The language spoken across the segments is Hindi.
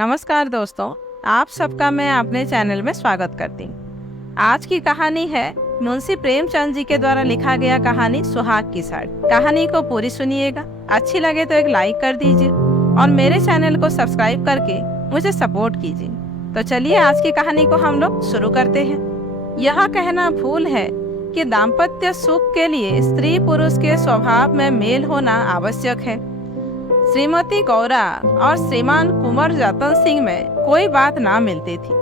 नमस्कार दोस्तों, आप सबका मैं अपने चैनल में स्वागत करती हूँ। आज की कहानी है मुंशी प्रेमचंद जी के द्वारा लिखा गया कहानी सुहाग की साड़ी। कहानी को पूरी सुनिएगा। अच्छी लगे तो एक लाइक कर दीजिए और मेरे चैनल को सब्सक्राइब करके मुझे सपोर्ट कीजिए। तो चलिए आज की कहानी को हम लोग शुरू करते हैं। यह कहना भूल है कि दाम्पत्य सुख के लिए स्त्री पुरुष के स्वभाव में मेल होना आवश्यक है। श्रीमती गौरा और श्रीमान कुंवर रतन सिंह में कोई बात ना मिलती थी।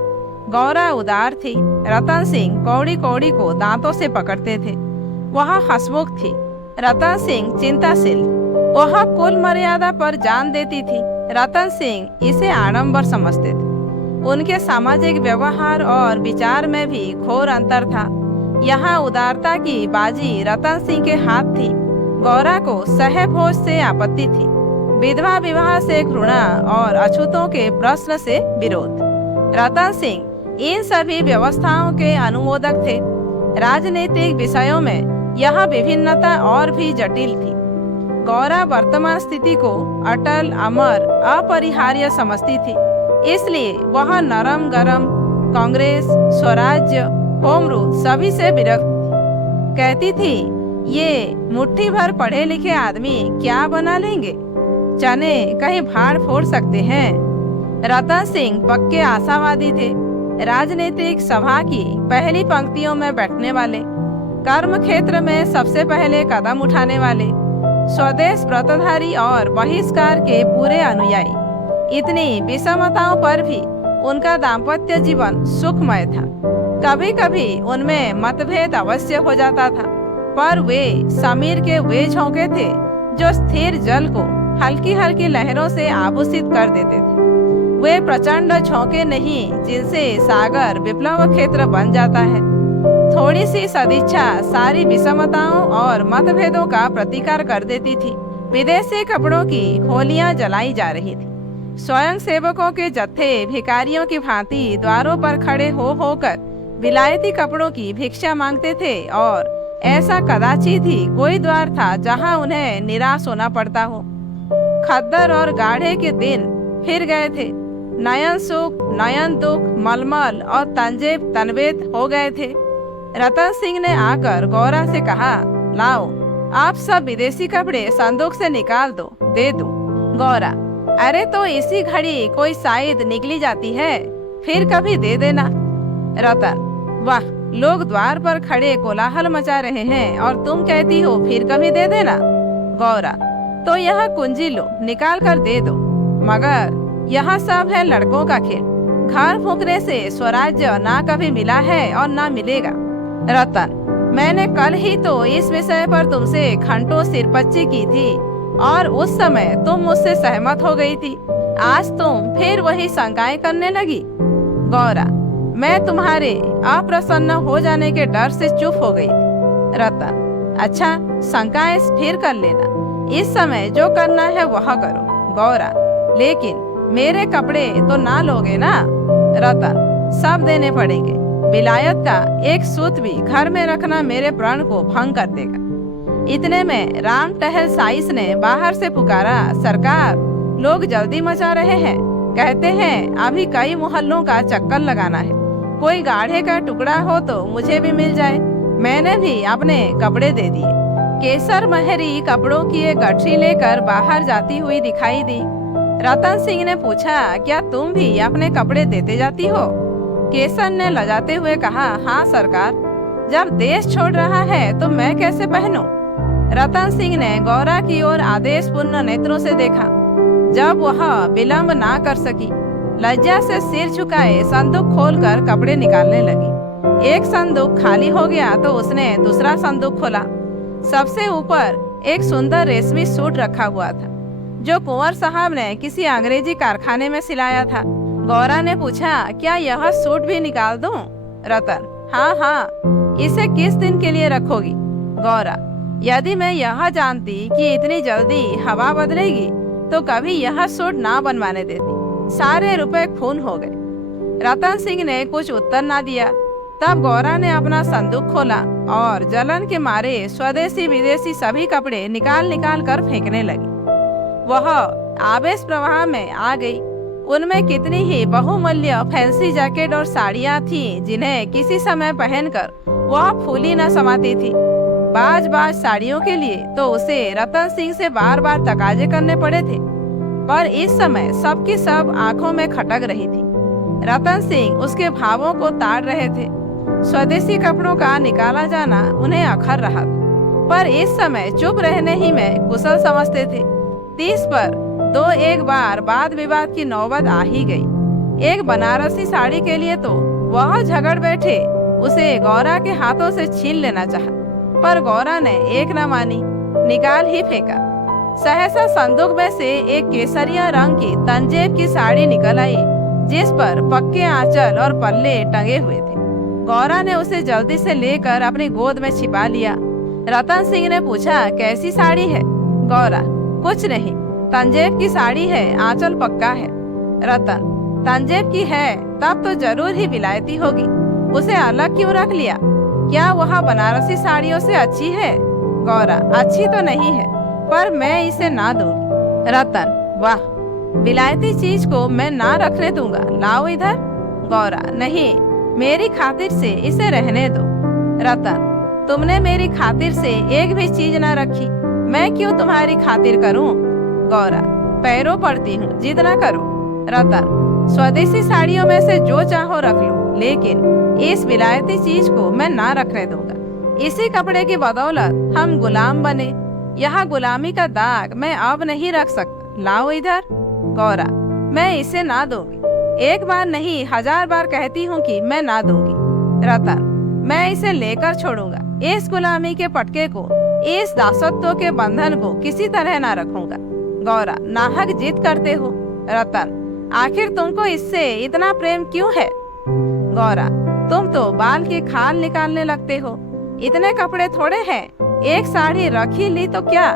गौरा उदार थी, रतन सिंह कौड़ी कौड़ी को दांतों से पकड़ते थे। वह हंसमुख थी, रतन सिंह चिंताशील। वह कुल मर्यादा पर जान देती थी, रतन सिंह इसे आडंबर समझते थे। उनके सामाजिक व्यवहार और विचार में भी घोर अंतर था। यहाँ उदारता की बाजी रतन सिंह के हाथ थी। गौरा को सहभोज से आपत्ति थी, विधवा विवाह से घृणा और अछूतों के प्रश्न से विरोध। रतन सिंह इन सभी व्यवस्थाओं के अनुमोदक थे। राजनीतिक विषयों में यह विभिन्नता और भी जटिल थी। गौरा वर्तमान स्थिति को अटल, अमर, अपरिहार्य समझती थी। इसलिए वह नरम गरम, कांग्रेस, स्वराज्य, होम रूल सभी से विरक्त थी। कहती थी, ये मुट्ठी भर पढ़े लिखे आदमी क्या बना लेंगे, चने कहीं भाड़ फोड़ सकते हैं। रतन सिंह पक्के आशावादी थे, राजनीतिक सभा की पहली पंक्तियों में बैठने वाले, कर्म क्षेत्र में सबसे पहले कदम उठाने वाले, स्वदेश व्रतधारी और बहिष्कार के पूरे अनुयायी। इतनी विषमताओं पर भी उनका दाम्पत्य जीवन सुखमय था। कभी कभी उनमें मतभेद अवश्य हो जाता था, पर वे समीर के वे झोंके थे जो स्थिर जल को हल्की हल्की लहरों से आभूषित कर देते थे। वे प्रचंड झोंके नहीं जिनसे सागर विप्लव क्षेत्र बन जाता है। थोड़ी सी सदिच्छा सारी विषमताओं और मतभेदों का प्रतिकार कर देती थी। विदेशी कपड़ों की खोलियां जलाई जा रही थी। स्वयं सेवकों के जत्थे भिखारियों की भांति द्वारों पर खड़े हो होकर विलायती कपड़ों की भिक्षा मांगते थे, और ऐसा कदाचित ही कोई द्वार था जहां उन्हें निराश होना पड़ता हो। खद्दर और गाढ़े के दिन फिर गए थे। नयन सुख, नयन दुख, मलमल और तंजेब तनवेद हो गए थे। रतन सिंह ने आकर गौरा से कहा, लाओ आप सब विदेशी कपड़े संदूक से निकाल दो, दे दो। गौरा, अरे तो इसी घड़ी कोई शायद निकली जाती है, फिर कभी दे देना। रतन, वाह, लोग द्वार पर खड़े कोलाहल मचा रहे हैं और तुम कहती हो फिर कभी दे देना। गौरा, तो यह कुंजी लो, निकाल कर दे दो। मगर यह सब है लड़कों का खेल। घर फूंकने से स्वराज्य ना कभी मिला है और ना मिलेगा। रतन, मैंने कल ही तो इस विषय पर तुमसे घंटों सिरपच्ची की थी और उस समय तुम मुझसे सहमत हो गई थी। आज तुम फिर वही शंकाएं करने लगी। गौरा, मैं तुम्हारे अप्रसन्न हो जाने के डर से चुप हो गई थी। रतन, अच्छा, शंकाएं फिर कर लेना। इस समय जो करना है वह करो। गौरा, लेकिन मेरे कपड़े तो ना लोगे ना? रतन, सब देने पड़ेंगे। विलायत का एक सूत भी घर में रखना मेरे प्राण को भंग कर देगा। इतने में राम टहल साइस ने बाहर से पुकारा, सरकार, लोग जल्दी मचा रहे हैं। कहते हैं अभी कई मोहल्लों का चक्कर लगाना है। कोई गाढ़े का टुकड़ा हो तो मुझे भी मिल जाए। मैंने भी अपने कपड़े दे दिए। केसर महरी कपड़ों की एक गठरी लेकर बाहर जाती हुई दिखाई दी। रतन सिंह ने पूछा, क्या तुम भी अपने कपड़े देते जाती हो? केसर ने लजाते हुए कहा, हाँ सरकार, जब देश छोड़ रहा है तो मैं कैसे पहनूं? रतन सिंह ने गौरा की ओर आदेशपूर्ण नेत्रों से देखा। जब वह विलंब ना कर सकी, लज्जा से सिर झुकाए संदूक खोलकर कपड़े निकालने लगी। एक संदूक खाली हो गया तो उसने दूसरा संदूक खोला। सबसे ऊपर एक सुंदर रेशमी सूट रखा हुआ था जो कुंवर साहब ने किसी अंग्रेजी कारखाने में सिलाया था। गौरा ने पूछा, क्या यह सूट भी निकाल दूं? रतन, हाँ हाँ, इसे किस दिन के लिए रखोगी? गौरा, यदि मैं यह जानती कि इतनी जल्दी हवा बदलेगी तो कभी यह सूट ना बनवाने देती। सारे रुपए खून हो गए। रतन सिंह ने कुछ उत्तर ना दिया। तब गौरा ने अपना संदूक खोला और जलन के मारे स्वदेशी विदेशी सभी कपड़े निकाल निकाल कर फेंकने लगी। वह आवेश प्रवाह में आ गई। उनमें कितनी ही बहुमूल्य फैंसी जैकेट और साड़ियाँ थीं जिन्हें किसी समय पहनकर वह फूली न समाती थी। बाज बाज साड़ियों के लिए तो उसे रतन सिंह से बार बार तकाजे करने पड़े थे, पर इस समय सबकी सब आंखों में खटक रही थी। रतन सिंह उसके भावों को ताड़ रहे थे। स्वदेशी कपड़ों का निकाला जाना उन्हें अखर रहा था, पर इस समय चुप रहने ही में कुशल समझते थे। 30 पर दो एक बार वाद विवाद की नौबत आ ही गई। एक बनारसी साड़ी के लिए तो वह झगड़ बैठे, उसे गौरा के हाथों से छीन लेना चाहा, पर गौरा ने एक न मानी, निकाल ही फेंका। सहसा संदूक में से एक केसरिया रंग की तंजेब की साड़ी निकल आई, जिस पर पक्के आंचल और पल्ले टंगे हुए थे। गौरा ने उसे जल्दी से लेकर अपनी गोद में छिपा लिया। रतन सिंह ने पूछा, कैसी साड़ी है? गौरा, कुछ नहीं, तंजेब की साड़ी है, आंचल पक्का है। रतन, तंजेब की है तब तो जरूर ही विलायती होगी, उसे अलग क्यों रख लिया? क्या वह बनारसी साड़ियों से अच्छी है? गौरा, अच्छी तो नहीं है, पर मैं इसे ना दूंगी। रतन, वाह, विलायती चीज को मैं ना रखने दूंगा, लाओ इधर। गौरा, नहीं, मेरी खातिर से इसे रहने दो। रतन, तुमने मेरी खातिर से एक भी चीज ना रखी, मैं क्यों तुम्हारी खातिर करूं? गौरा, पैरों पड़ती हूँ, जिद ना करो। रतन, स्वदेशी साड़ियों में से जो चाहो रख लो, लेकिन इस विलायती चीज को मैं ना रखने दूंगा। इसी कपड़े की बदौलत हम गुलाम बने, यहाँ गुलामी का दाग मैं अब नहीं रख सकता, लाओ इधर। गौरा, मैं इसे ना दूंगी, एक बार नहीं 1000 बार कहती हूँ कि मैं ना दूंगी। रतन, मैं इसे लेकर छोड़ूंगा, इस गुलामी के पटके को, इस दासत्व के बंधन को किसी तरह ना रखूंगा। गौरा, नाहक जिद करते हो। रतन, आखिर तुमको इससे इतना प्रेम क्यों है? गौरा, तुम तो बाल की खाल निकालने लगते हो, इतने कपड़े थोड़े हैं, एक साड़ी रख ही ली तो क्या?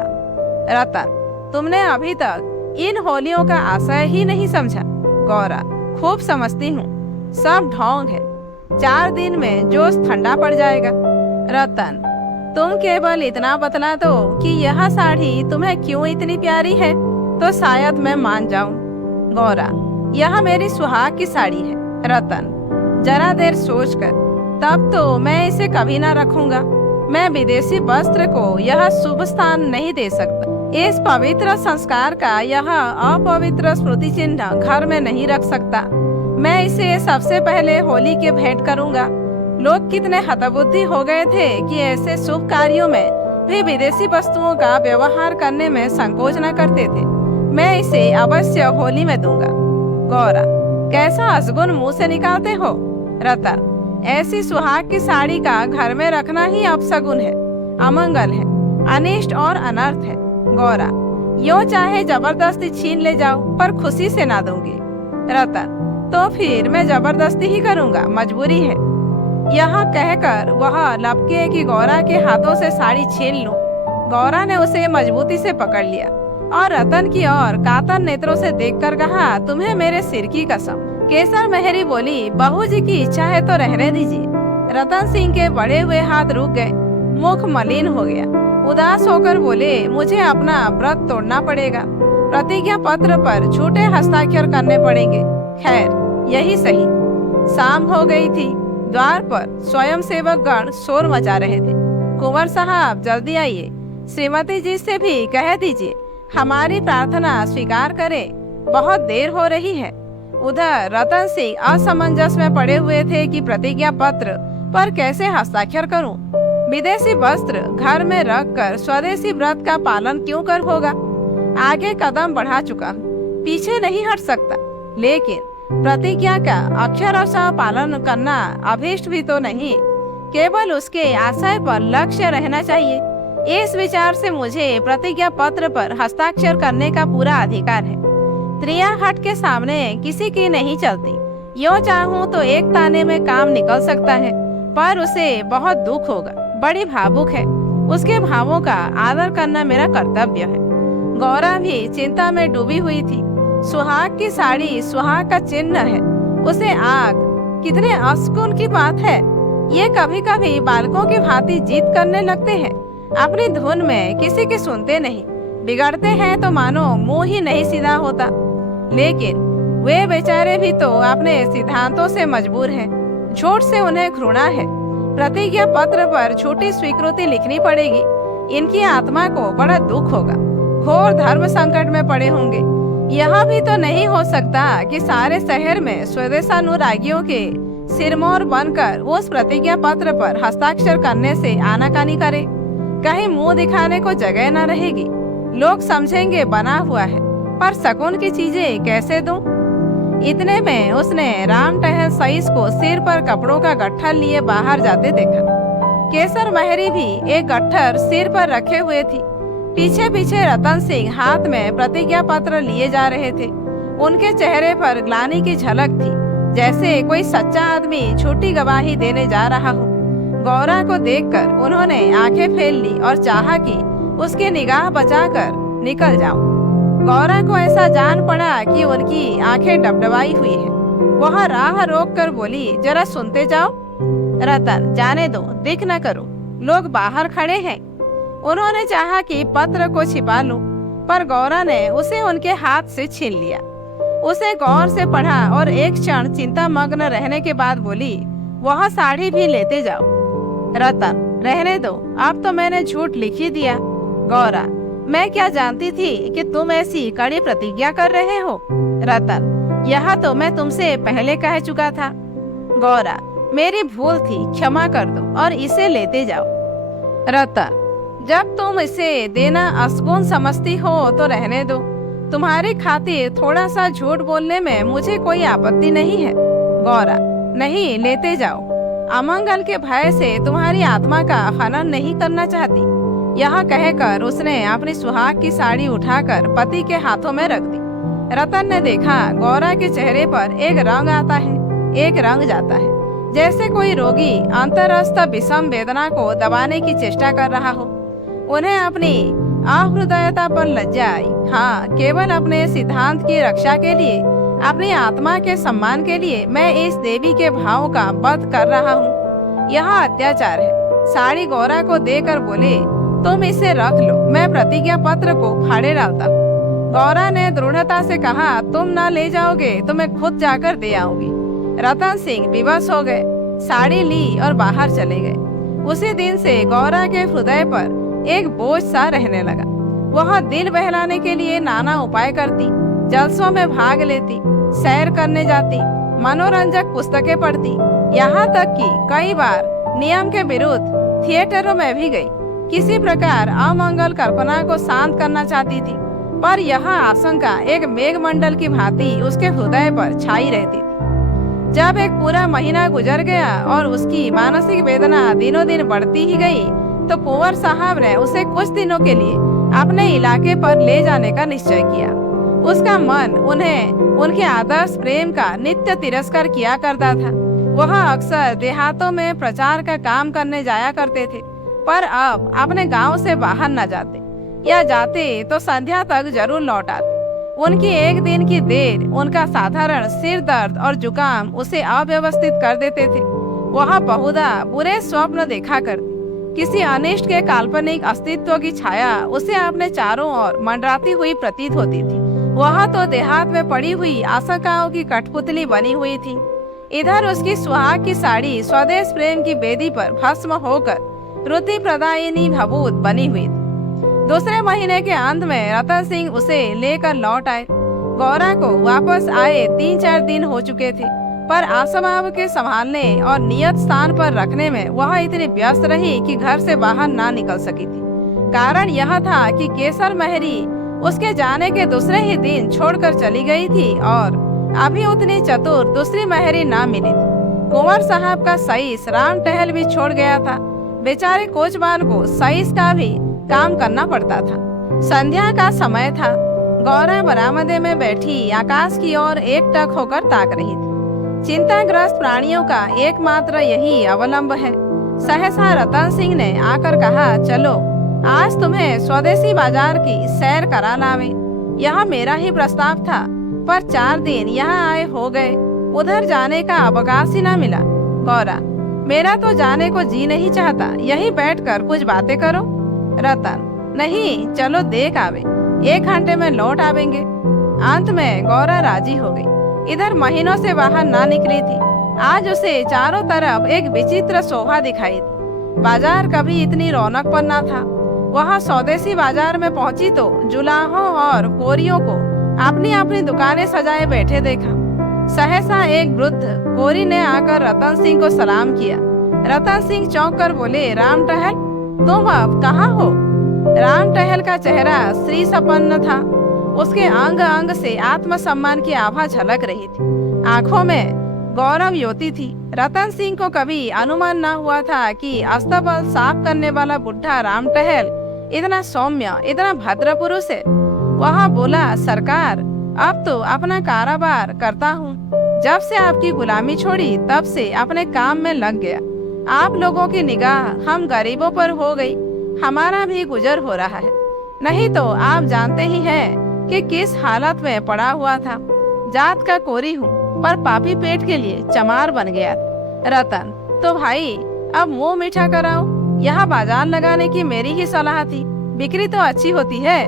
रतन, तुमने अभी तक इन होलियों का आशय ही नहीं समझा। गौरा, खूब समझती हूँ, सब ढोंग है, 4 दिन में जोश ठंडा पड़ जाएगा। रतन, तुम केवल इतना बतला दो कि यह साड़ी तुम्हें क्यों इतनी प्यारी है, तो शायद मैं मान जाऊं। गौरा, यह मेरी सुहाग की साड़ी है। रतन, जरा देर सोचकर, तब तो मैं इसे कभी ना रखूंगा। मैं विदेशी वस्त्र को यह शुभ स्थान नहीं दे सकता। इस पवित्र संस्कार का यह अपवित्र स्मृति चिन्ह घर में नहीं रख सकता। मैं इसे सबसे पहले होली के भेंट करूंगा। लोग कितने हतबुद्धि हो गए थे कि ऐसे शुभ कार्यों में भी विदेशी वस्तुओं का व्यवहार करने में संकोच न करते थे। मैं इसे अवश्य होली में दूंगा। गौरा, कैसा असगुन मुंह से निकालते हो? रतन, ऐसी सुहाग की साड़ी का घर में रखना ही अपशगुन है, अमंगल है, अनिष्ट और अनर्थ है। गौरा, यो चाहे जबरदस्ती छीन ले जाओ, पर खुशी से ना दूंगी। रतन, तो फिर मैं जबरदस्ती ही करूंगा, मजबूरी है। यह कहकर वह लपके कि गौरा के हाथों से साड़ी छीन लूं। गौरा ने उसे मजबूती से पकड़ लिया और रतन की ओर कातर नेत्रों से देखकर कहा, तुम्हें मेरे सिर की कसम। केसर मेहरी बोली, बहू जी की इच्छा है तो रहने दीजिए। रतन सिंह के बढ़े हुए हाथ रुक गए, मुख मलिन हो गया। उदास होकर बोले, मुझे अपना व्रत तोड़ना पड़ेगा, प्रतिज्ञा पत्र पर झूठे हस्ताक्षर करने पड़ेंगे। खैर, यही सही। शाम हो गई थी। द्वार पर स्वयं सेवक गण शोर मचा रहे थे। कुंवर साहब, जल्दी आइए, श्रीमती जी से भी कह दीजिए हमारी प्रार्थना स्वीकार करें, बहुत देर हो रही है। उधर रतन सिंह असमंजस में पड़े हुए थे कि प्रतिज्ञा पत्र पर कैसे हस्ताक्षर करूं। विदेशी वस्त्र घर में रखकर स्वदेशी व्रत का पालन क्यों कर होगा। आगे कदम बढ़ा चुका, पीछे नहीं हट सकता, लेकिन प्रतिज्ञा का अक्षरशः पालन करना अभीष्ट भी तो नहीं, केवल उसके आशय पर लक्ष्य रहना चाहिए। इस विचार से मुझे प्रतिज्ञा पत्र पर हस्ताक्षर करने का पूरा अधिकार है। त्रिया हट के सामने किसी की नहीं चलती। यो चाहूं तो एक ताने में काम निकल सकता है, पर उसे बहुत दुख होगा। बड़ी भावुक है, उसके भावों का आदर करना मेरा कर्तव्य है। गौरा भी चिंता में डूबी हुई थी। सुहाग की साड़ी सुहाग का चिन्ह है, उसे आग, कितने असकून की बात है। ये कभी कभी बालकों की भांति जिद करने लगते हैं, अपनी धुन में किसी की सुनते नहीं, बिगड़ते हैं तो मानो मुंह ही नहीं सीधा होता। लेकिन वे बेचारे भी तो अपने सिद्धांतों से मजबूर हैं। झूठ से उन्हें घृणा है। प्रतिज्ञा पत्र पर झूठी स्वीकृति लिखनी पड़ेगी। इनकी आत्मा को बड़ा दुख होगा। घोर धर्म संकट में पड़े होंगे। यह भी तो नहीं हो सकता कि सारे शहर में स्वदेशानुरागियों के सिरमौर बनकर उस प्रतिज्ञा पत्र पर हस्ताक्षर करने से आनाकानी करे। कहीं मुंह दिखाने को जगह न रहेगी। लोग समझेंगे बना हुआ है, पर शकुन की चीजें कैसे दूं? इतने में उसने राम टहल सईस को सिर पर कपड़ों का गट्ठर लिए बाहर जाते देखा। केसर महरी भी एक गट्ठर सिर पर रखे हुए थी। पीछे पीछे रतन सिंह हाथ में प्रतिज्ञा पत्र लिए जा रहे थे। उनके चेहरे पर ग्लानि की झलक थी, जैसे कोई सच्चा आदमी झूठी गवाही देने जा रहा हो। गौरा को देखकर उन्होंने आंखें फेर ली और चाहा कि उसकी निगाह बचाकर निकल जाऊं। गौरा को ऐसा जान पड़ा कि उनकी आंखें डबडबाई हुई है। वह राह रोक कर बोली, जरा सुनते जाओ। रतन, जाने दो, दिख न करो, लोग बाहर खड़े हैं। उन्होंने चाहा कि पत्र को छिपा लूं, पर गौरा ने उसे उनके हाथ से छीन लिया। उसे गौर से पढ़ा और एक क्षण चिंता मग्न रहने के बाद बोली, वह साड़ी भी लेते जाओ। रतन, रहने दो, अब तो मैंने झूठ लिख ही दिया। गौरा, मैं क्या जानती थी कि तुम ऐसी कड़ी प्रतिज्ञा कर रहे हो। रतन, यह तो मैं तुमसे पहले कह चुका था। गौरा, मेरी भूल थी, क्षमा कर दो और इसे लेते जाओ। रतन, जब तुम इसे देना असगुन समझती हो तो रहने दो। तुम्हारी खातिर थोड़ा सा झूठ बोलने में मुझे कोई आपत्ति नहीं है। गौरा, नहीं, लेते जाओ। अमंगल के भय से तुम्हारी आत्मा का हनन नहीं करना चाहती। यह कहकर उसने अपनी सुहाग की साड़ी उठाकर पति के हाथों में रख दी। रतन ने देखा गौरा के चेहरे पर एक रंग आता है, एक रंग जाता है, जैसे कोई रोगी अंतरस्थ विषम वेदना को दबाने की चेष्टा कर रहा हो। उन्हें अपनी अहृदयता पर लज्जा आई। हाँ, केवल अपने सिद्धांत की रक्षा के लिए, अपनी आत्मा के सम्मान के लिए मैं इस देवी के भाव का वध कर रहा हूँ। यह अत्याचार है। साड़ी गौरा को देकर बोले, तुम इसे रख लो, मैं प्रतिज्ञा पत्र को फाड़े डालता हूँ। गौरा ने दृढ़ता से कहा, तुम ना ले जाओगे तो मैं खुद जाकर दे आऊंगी। रतन सिंह विवश हो गए, साड़ी ली और बाहर चले गए। उसी दिन से गौरा के हृदय पर एक बोझ सा रहने लगा। वह दिल बहलाने के लिए नाना उपाय करती, जलसों में भाग लेती, सैर करने जाती, मनोरंजक पुस्तकें पढ़ती, यहाँ तक कि कई बार नियम के विरुद्ध थिएटरों में भी गई। किसी प्रकार अमंगल कल्पना को शांत करना चाहती थी, पर यह आशंका एक मेघमंडल की भांति उसके हृदय पर छाई रहती थी। जब एक पूरा महीना गुजर गया और उसकी मानसिक वेदना दिनों दिन बढ़ती ही गई, तो कुंवर साहब ने उसे कुछ दिनों के लिए अपने इलाके पर ले जाने का निश्चय किया। उसका मन उन्हें उनके आदर्श प्रेम का नित्य तिरस्कार किया करता था। वह अक्सर देहातों में प्रचार का काम करने जाया करते थे, पर अब अपने गांव से बाहर न जाते, या जाते तो संध्या तक जरूर लौट आते। उनकी एक दिन की देर, उनका साधारण सिर दर्द और जुकाम उसे अव्यवस्थित कर देते थे। वह बहुधा बुरे स्वप्न देखा करती। किसी अनिष्ट के काल्पनिक अस्तित्व की छाया उसे अपने चारों ओर मंडराती हुई प्रतीत होती थी। वह तो देहात में पड़ी हुई आशंकाओं की कठपुतली बनी हुई थी। इधर उसकी सुहाग की साड़ी स्वदेश प्रेम की बेदी पर भस्म होकर रुति प्रदायिनी भभूत बनी हुई थी। दूसरे महीने के अंत में रतन सिंह उसे लेकर लौट आए। गौरा को वापस आए 3-4 दिन हो चुके थे, पर आसमाव के संभालने और नियत स्थान पर रखने में वह इतनी व्यस्त रही कि घर से बाहर ना निकल सकी थी। कारण यह था कि केसर महरी उसके जाने के दूसरे ही दिन छोड़कर चली गई थी और अभी उतनी चतुर दूसरी महरी ना मिली थी। कुंवर साहब का सईस राम टहल भी छोड़ गया था। बेचारे कोचवान को सईस का भी काम करना पड़ता था। संध्या का समय था। गौरा बरामदे में बैठी आकाश की ओर एकटक होकर ताक रही थी। चिंताग्रस्त प्राणियों का एकमात्र यही अवलंब है। सहसा रतन सिंह ने आकर कहा, चलो आज तुम्हें स्वदेशी बाजार की सैर करा लावे। यह मेरा ही प्रस्ताव था, पर 4 दिन यहाँ आए हो गए, उधर जाने का अवकाश ही न मिला। गौरा, मेरा तो जाने को जी नहीं चाहता, यही बैठकर कुछ बातें करो। रतन, नहीं, चलो देख आवे, 1 घंटे में लौट आवेंगे। अंत में गौरा राजी हो गई। इधर महीनों से बाहर ना निकली थी। आज उसे चारों तरफ एक विचित्र शोभा दिखाई दी। बाजार कभी इतनी रौनक पर ना था। वहाँ स्वदेशी बाजार में पहुंची तो जुलाहों और कोरियों को अपनी अपनी दुकानें सजाए बैठे देखा। सहसा एक वृद्ध कोरी ने आकर रतन सिंह को सलाम किया। रतन सिंह चौंक कर बोले, राम टहल, तुम अब कहाँ हो? राम टहल का चेहरा श्री संपन्न था। उसके अंग अंग से आत्मसम्मान की आभा झलक रही थी। आंखों में गौरव योती थी। रतन सिंह को कभी अनुमान न हुआ था कि अस्तबल साफ करने वाला बुढ़ा राम टहल इतना सौम्य, इतना भद्र पुरुष है। वह बोला, सरकार, अब तो अपना कारोबार करता हूँ। जब से आपकी गुलामी छोड़ी तब से अपने काम में लग गया। आप लोगों की निगाह हम गरीबों पर हो गई, हमारा भी गुजर हो रहा है। नहीं तो आप जानते ही हैं कि किस हालत में पड़ा हुआ था। जात का कोरी हूँ पर पापी पेट के लिए चमार बन गया। रतन, तो भाई अब मुंह मीठा कराओ। यह बाजार लगाने की मेरी ही सलाह थी, बिक्री तो अच्छी होती है।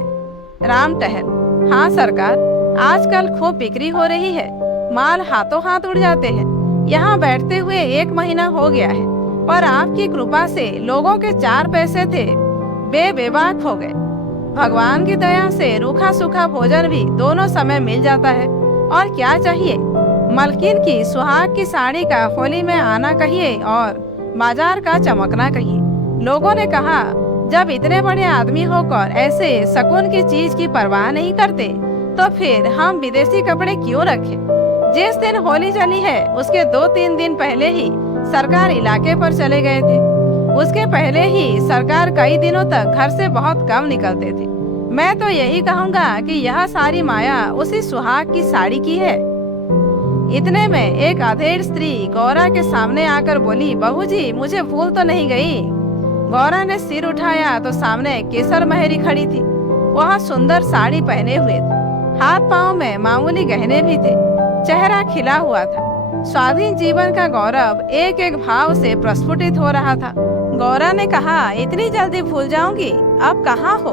राम टहल, हाँ सरकार, आजकल खूब बिक्री हो रही है, माल हाथों हाथ उड़ जाते हैं। यहाँ बैठते हुए 1 महीना हो गया है, पर आपकी कृपा से लोगों के 4 पैसे थे बेबाक हो गए। भगवान की दया से रूखा सूखा भोजन भी दोनों समय मिल जाता है, और क्या चाहिए। मलकिन की सुहाग की साड़ी का होली में आना कहिए और बाजार का चमकना कहिए। लोगों ने कहा, जब इतने बड़े आदमी होकर ऐसे शकुन की चीज की परवाह नहीं करते तो फिर हम विदेशी कपड़े क्यों रखें। जिस दिन होली चली है उसके 2-3 दिन पहले ही सरकार इलाके पर चले गए थे। उसके पहले ही सरकार कई दिनों तक घर से बहुत कम निकलते थे। मैं तो यही कहूँगा कि यह सारी माया उसी सुहाग की साड़ी की है। इतने में एक अधेड़ स्त्री गौरा के सामने आकर बोली, बहू जी, मुझे भूल तो नहीं गई। गौरा ने सिर उठाया तो सामने केसर मेहरी खड़ी थी। वह सुंदर साड़ी पहने हुए थे, हाथ पांव में मामूली गहने भी थे, चेहरा खिला हुआ था। स्वाधीन जीवन का गौरव एक एक भाव से प्रस्फुटित हो रहा था। गौरा ने कहा, इतनी जल्दी भूल जाऊंगी? अब कहाँ हो?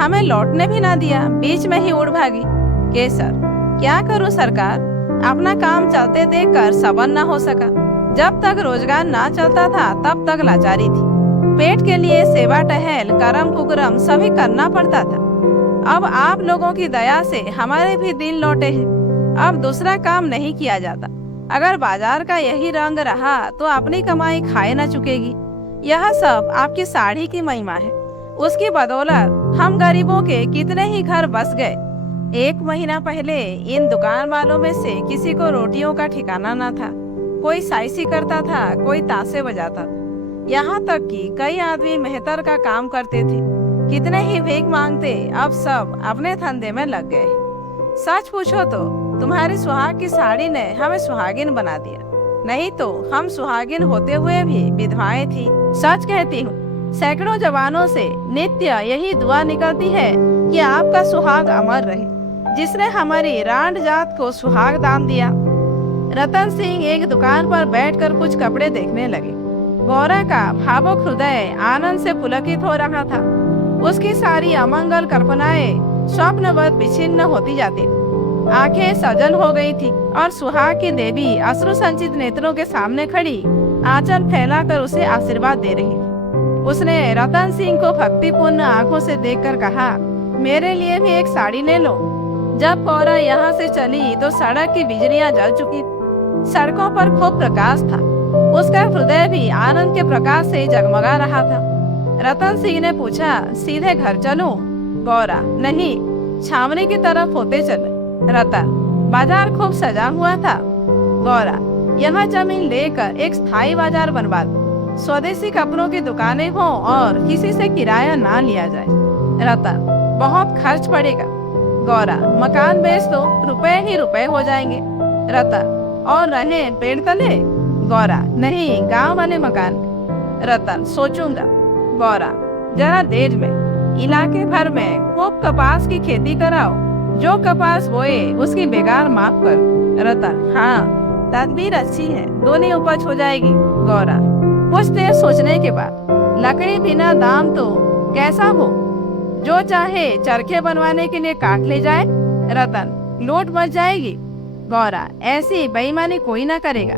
हमें लौटने भी ना दिया, बीच में ही उड़ भागी। केसर, क्या करूं सरकार, अपना काम चलते देखकर सबर न हो सका। जब तक रोजगार ना चलता था तब तक लाचारी थी। पेट के लिए सेवा टहल, करम कुकरम सभी करना पड़ता था। अब आप लोगों की दया से हमारे भी दिन लौटे हैं। अब दूसरा काम नहीं किया जाता। अगर बाजार का यही रंग रहा तो अपनी कमाई खाए न चुकेगी। यह सब आपकी साड़ी की महिमा है। उसकी बदौलत हम गरीबों के कितने ही घर बस गए। 1 महीना पहले इन दुकान वालों में से किसी को रोटियों का ठिकाना न था। कोई साइसी करता था, कोई ताशे बजाता था, यहाँ तक कि कई आदमी मेहतर का काम करते थे। कितने ही भीख मांगते, अब सब अपने धंधे में लग गए। सच पूछो तो तुम्हारी सुहाग की साड़ी ने हमें सुहागिन बना दिया, नहीं तो हम सुहागिन होते हुए भी विधवाएं थी। सच कहती हूँ, सैकड़ों जवानों से नित्य यही दुआ निकलती है कि आपका सुहाग अमर रहे, जिसने हमारी रांड जात को सुहाग दान दिया। रतन सिंह एक दुकान पर बैठकर कुछ कपड़े देखने लगे। गौरा का भावुक हृदय आनंद से पुलकित हो रहा था। उसकी सारी अमंगल कल्पनाएं स्वप्नवत विच्छिन्न होती जाती, आंखें सजल हो गई थी और सुहाग की देवी अश्रु संचित नेत्रों के सामने खड़ी आंचल फैलाकर उसे आशीर्वाद दे रही थी। उसने रतन सिंह को भक्तिपूर्ण आंखों से देखकर कहा, मेरे लिए भी एक साड़ी ले लो। जब गौरा यहाँ से चली तो सड़क की बिजलियां जल चुकी, सड़कों पर खूब प्रकाश था। उसका हृदय भी आनंद के प्रकाश से जगमगा रहा था। रतन सिंह ने पूछा, सीधे घर चलूं? गौरा, नहीं, छावनी की तरफ होते चले। रतन, बाजार खूब सजा हुआ था। गौरा, यहाँ जमीन लेकर एक स्थायी बाजार बनवा दो। स्वदेशी कपड़ों की दुकानें हों और किसी से किराया ना लिया जाए। रतन, बहुत खर्च पड़ेगा। गौरा, मकान बेच दो, रुपए ही रुपए हो जाएंगे। रतन, और रहे पेड़ तले? गौरा, नहीं, गांव वाले मकान। रतन, सोचूंगा। गौरा, जरा देर में इलाके भर में खूब कपास की खेती कराओ। जो कपास बोए उसकी बेगार माफ कर। रतन, हाँ, तदबीर अच्छी है, दोनों उपज हो जाएगी। गौरा, कुछ देर सोचने के बाद, लकड़ी बिना दाम तो कैसा हो? जो चाहे चरखे बनवाने के लिए काट ले जाए। रतन, लूट मच जाएगी। गौरा ऐसी बेईमानी कोई ना करेगा।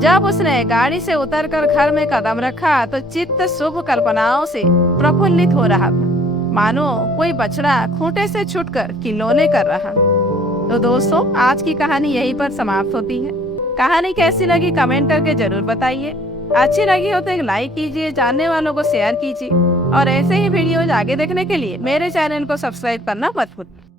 जब उसने गाड़ी से उतरकर घर में कदम रखा तो चित्त शुभ कल्पनाओं से प्रफुल्लित हो रहा था, मानो कोई बछड़ा खूंटे से छूटकर खिलौने कर रहा। तो दोस्तों, आज की कहानी यहीं पर समाप्त होती है। कहानी कैसी लगी कमेंट करके जरूर बताइए। अच्छी लगी हो तो एक लाइक कीजिए, जानने वालों को शेयर कीजिए और ऐसे ही वीडियोज आगे देखने के लिए मेरे चैनल को सब्सक्राइब करना मत भूलिए।